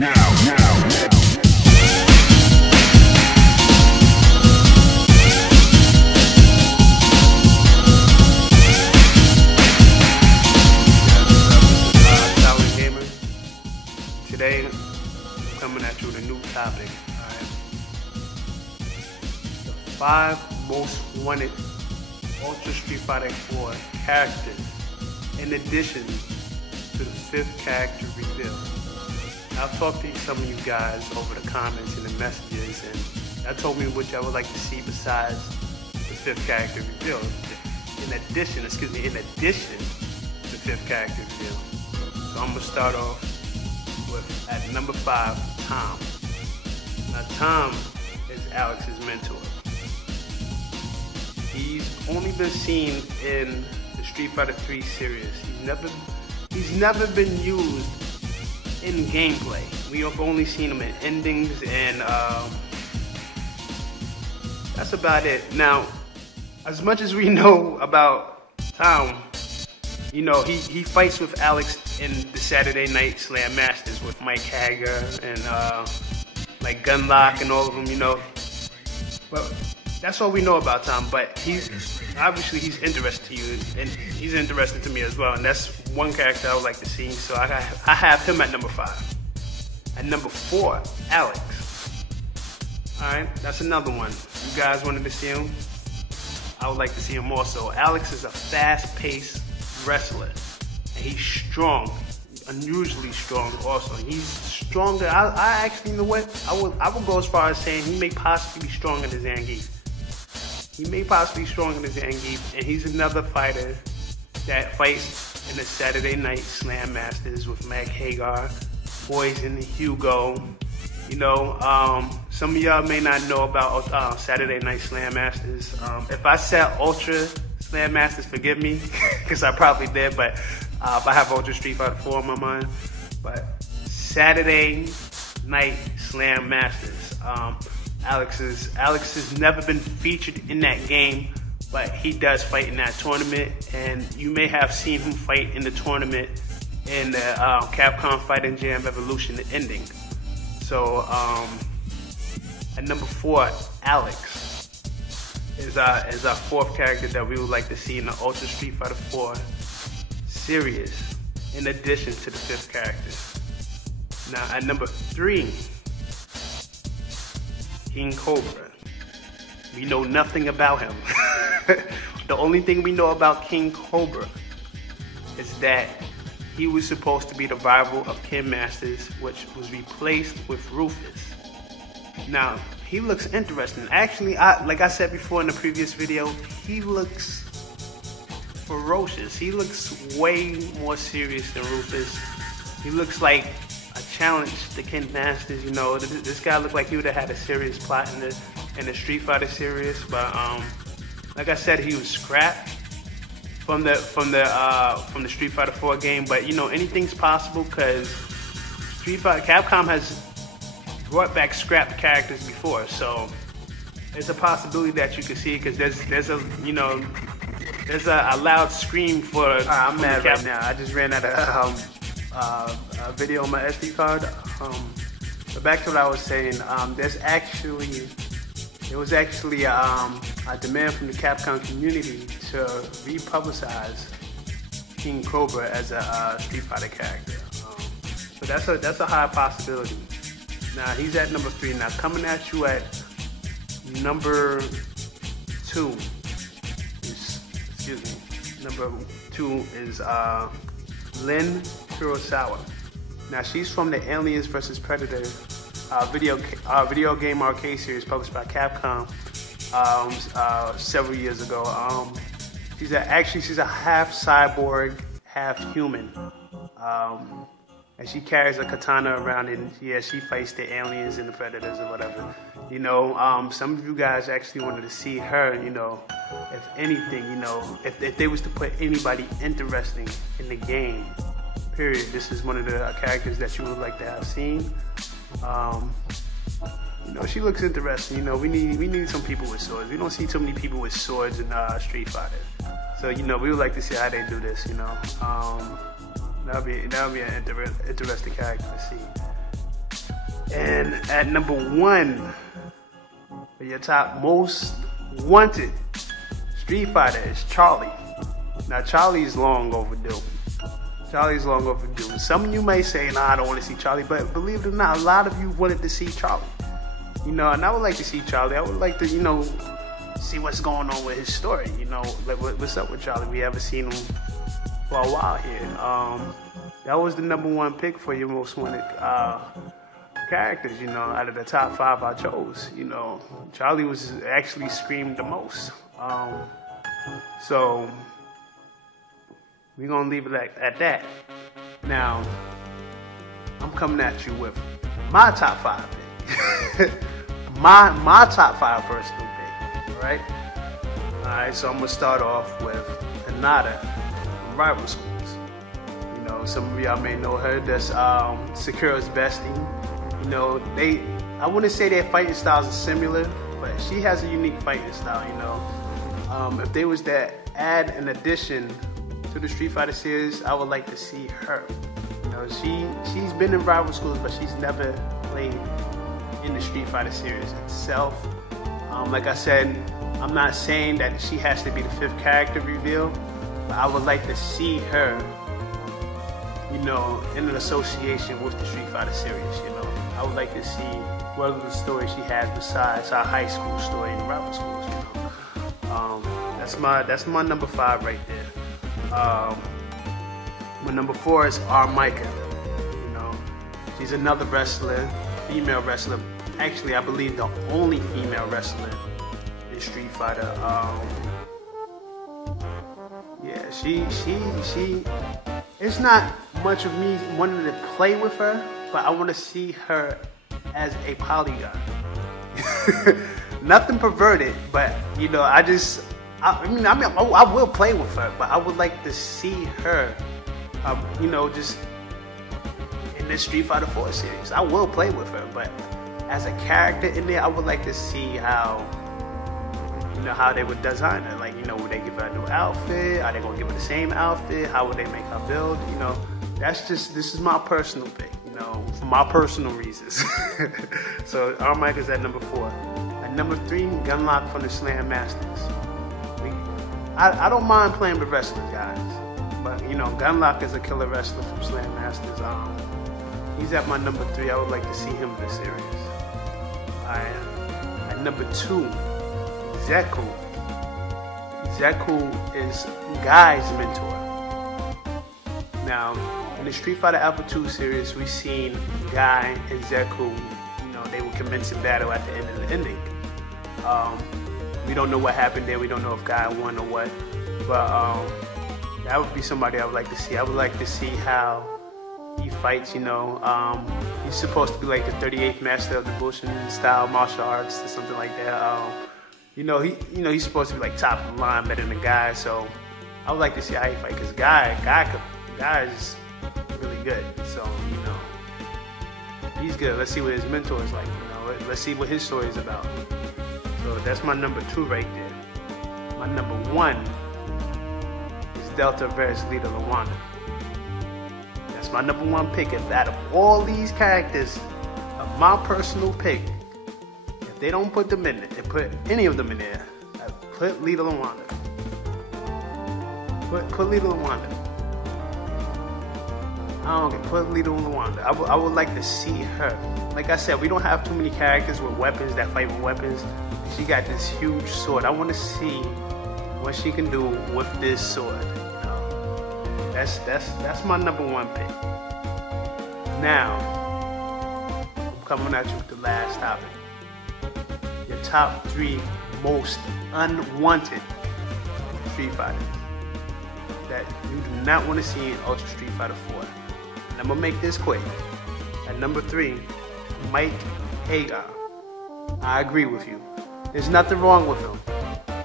Today, I'm coming at you with a new topic. Alright, the 5 most wanted Ultra Street Fighter 4 characters, in addition to the 5th character reveal. Now, I've talked to some of you guys over the comments and the messages, and y'all told me what y'all would like to see besides the 5th character reveal. In addition to the 5th character reveal. So I'm gonna start off with, at number 5, Tom. Now, Tom is Alex's mentor. He's only been seen in the Street Fighter 3 series. He's never been used in gameplay. We have only seen him in endings, and that's about it. Now, as much as we know about Tom, you know, he fights with Alex in the Saturday Night Slam Masters with Mike Hager and like Gunlock and all of them, you know. But that's all we know about Tom. But he's interesting to you, and he's interesting to me as well. And that's one character I would like to see. So I have him at number 5. At number 4, Alex. All right, that's another one. You guys wanted to see him? I would like to see him also. Alex is a fast-paced wrestler, and he's strong, unusually strong also. He's stronger. I actually, you know what? I would go as far as saying he may possibly be stronger than Zangief. He may possibly be stronger than Zangief, and he's another fighter that fights in the Saturday Night Slam Masters with Mike Hagar, Poison, Hugo. You know, some of y'all may not know about Saturday Night Slam Masters. If I said Ultra Slam Masters, forgive me, because I probably did, but I have Ultra Street Fighter 4 on my mind. But Saturday Night Slam Masters. Alex has never been featured in that game, but he does fight in that tournament, and you may have seen him fight in the tournament in the Capcom Fighting Jam Evolution ending. So at number 4, Alex is our 4th character that we would like to see in the Ultra Street Fighter 4 series, in addition to the 5th character. Now at number 3, King Cobra. We know nothing about him. The only thing we know about King Cobra is that he was supposed to be the rival of Ken Masters, which was replaced with Rufus. Now, he looks interesting. Actually, like I said before in the previous video, he looks ferocious. He looks way more serious than Rufus. He looks like a challenge to Ken Masters. You know, this guy looked like he would have had a serious plot in the Street Fighter series. But like I said, he was scrapped from the Street Fighter 4 game. But you know, anything's possible, because Capcom has brought back scrapped characters before, so there's a possibility that you can see, because there's a loud scream for. I'm mad right now. I just ran out of a video on my SD card. But back to what I was saying. There was actually a demand from the Capcom community to republicize King Cobra as a Street Fighter character. So that's a high possibility. Now he's at number 3. Now coming at you at number 2 is, number 2 is Lynn Kurosawa. Now she's from the Aliens vs Predator video game arcade series published by Capcom several years ago. She's a half cyborg, half human. And she carries a katana around, and yeah, she fights the aliens and the predators or whatever. You know, some of you guys actually wanted to see her, you know, if anything, you know, if they was to put anybody interesting in the game, period, this is one of the characters that you would like to have seen. You know, she looks interesting. You know, we need some people with swords. We don't see too many people with swords in Street Fighter. So, you know, we would like to see how they do this, you know. That'll be an interesting character to see. And at number 1, for your top most wanted Street Fighter is Charlie. Now Charlie's long overdue. Charlie's long overdue. Some of you may say, nah, I don't want to see Charlie, but believe it or not, a lot of you wanted to see Charlie. You know, and I would like to see Charlie. I would like to, you know, see what's going on with his story. You know, like what's up with Charlie? We haven't seen him for a while here. That was the number 1 pick for your most wanted characters, you know, out of the top 5 I chose. You know, Charlie was actually screamed the most. So we're gonna leave it at that. Now, I'm coming at you with my top 5 pick. my top 5 personal pick. Alright, so I'm gonna start off with Hinata from Rival Schools. You know, some of y'all may know her. That's Sakura's bestie. You know, I wouldn't say their fighting styles are similar, but she has a unique fighting style, you know. If they was to add an addition to the Street Fighter series, I would like to see her. You know, she's been in Rival Schools, but she's never played in the Street Fighter series itself. Like I said, I'm not saying that she has to be the 5th character reveal, but I would like to see her, you know, in an association with the Street Fighter series, you know. I would like to see what other story she has besides our high school story in Rival Schools, you know. That's my number 5 right there. My number 4 is Armika. You know, she's another wrestler, female wrestler. Actually, I believe the only female wrestler in Street Fighter. Yeah, she. It's not much of me wanting to play with her, but I want to see her as a polygon. Nothing perverted, but you know, I will play with her, but I would like to see her, you know, just in the Street Fighter 4 series. I will play with her, but as a character in there, I would like to see how, you know, how they would design her. Like, you know, would they give her a new outfit? Are they gonna give her the same outfit? How would they make her build? You know, this is my personal pick, you know, for my personal reasons. So Armika's at number 4. At number 3, Gunlock from the Slam Masters. I don't mind playing with wrestlers, guys, but you know, Gunlock is a killer wrestler from Slam Masters. He's at my number 3. I would like to see him in the series. At number 2, Zeku. Zeku is Guy's mentor. Now, in the Street Fighter Alpha 2 series, we've seen Guy and Zeku, you know, they will commence a battle at the end of the ending. We don't know what happened there. We don't know if Guy won or what. But that would be somebody I would like to see. I would like to see how he fights, you know. He's supposed to be like the 38th master of the Bushin style martial arts or something like that. You know, he's supposed to be like top of the line, better than the Guy. So I would like to see how he fight, because Guy is really good. So, you know, he's good. Let's see what his mentor is like. You know, let's see what his story is about. So that's my number 2 right there. My number 1 is Delta versus Lita Lawanda. That's my number 1 pick. If out of all these characters of my personal pick, if they don't put them in it, they put any of them in there, I put Lita Lawanda. Put Lita Lawanda. I don't get put Lita Lawanda. I would like to see her. Like I said, we don't have too many characters with weapons that fight with weapons. She got this huge sword. I want to see what she can do with this sword. You know? That's my number 1 pick. Now, I'm coming at you with the last topic. Your top 3 most unwanted Street Fighters that you do not want to see in Ultra Street Fighter 4. And I'm gonna make this quick. At number 3, Mike Hagar. I agree with you. There's nothing wrong with him.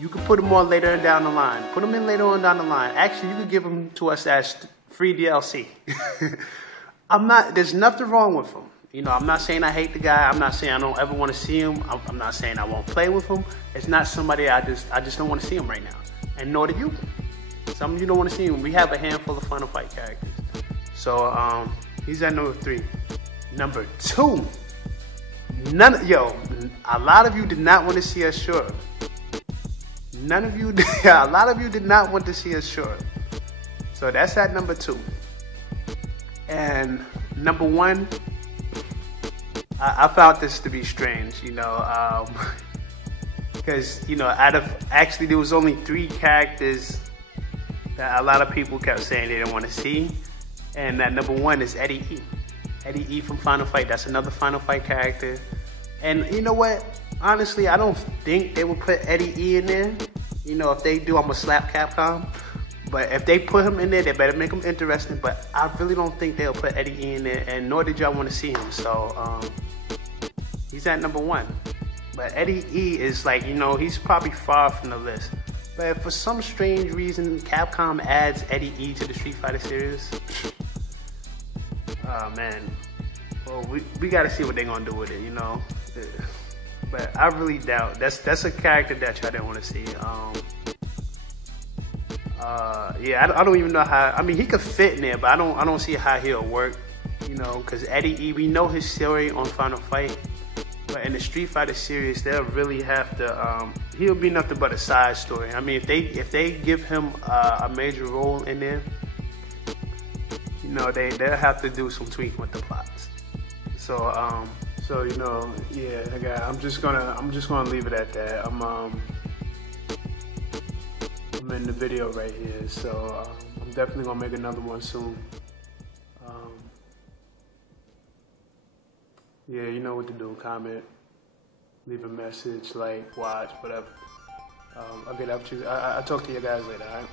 You can put him on later and down the line. Put him in later on down the line. Actually, you could give him to us as free DLC. There's nothing wrong with him. You know, I'm not saying I hate the guy. I'm not saying I don't ever want to see him. I'm not saying I won't play with him. It's not somebody I just don't want to see him right now. And nor do you. Some of you don't want to see him. We have a handful of Final Fight characters. So, he's at number 3. Number 2, A lot of you did not want to see us short. None of you, a lot of you did not want to see us short. So that's at number 2. And number 1, I found this to be strange, because, there was only 3 characters that a lot of people kept saying they didn't want to see. And that number 1 is Eddie E. Eddie E from Final Fight. That's another Final Fight character. And you know what? Honestly, I don't think they would put Eddie E in there. If they do, I'm going to slap Capcom. But if they put him in there, they better make him interesting. But I really don't think they'll put Eddie E in there, and nor did y'all want to see him. So he's at number 1. But Eddie E is he's probably far from the list. But if for some strange reason Capcom adds Eddie E to the Street Fighter series, oh man, well we got to see what they're gonna do with it, But I really doubt that's a character that y'all didn't want to see. I don't even know how. I mean, he could fit in there, but I don't see how he'll work. Because Eddie E, we know his story on Final Fight, but in the Street Fighter series, they'll really have to. He'll be nothing but a side story. I mean, if they give him a major role in there, they'll have to do some tweaking with the plots. So I'm just gonna leave it at that. I'm in the video right here, so I'm definitely gonna make another one soon. You know what to do. Comment, leave a message, like, watch, whatever. I'll get up to you. I'll talk to you guys later, alright?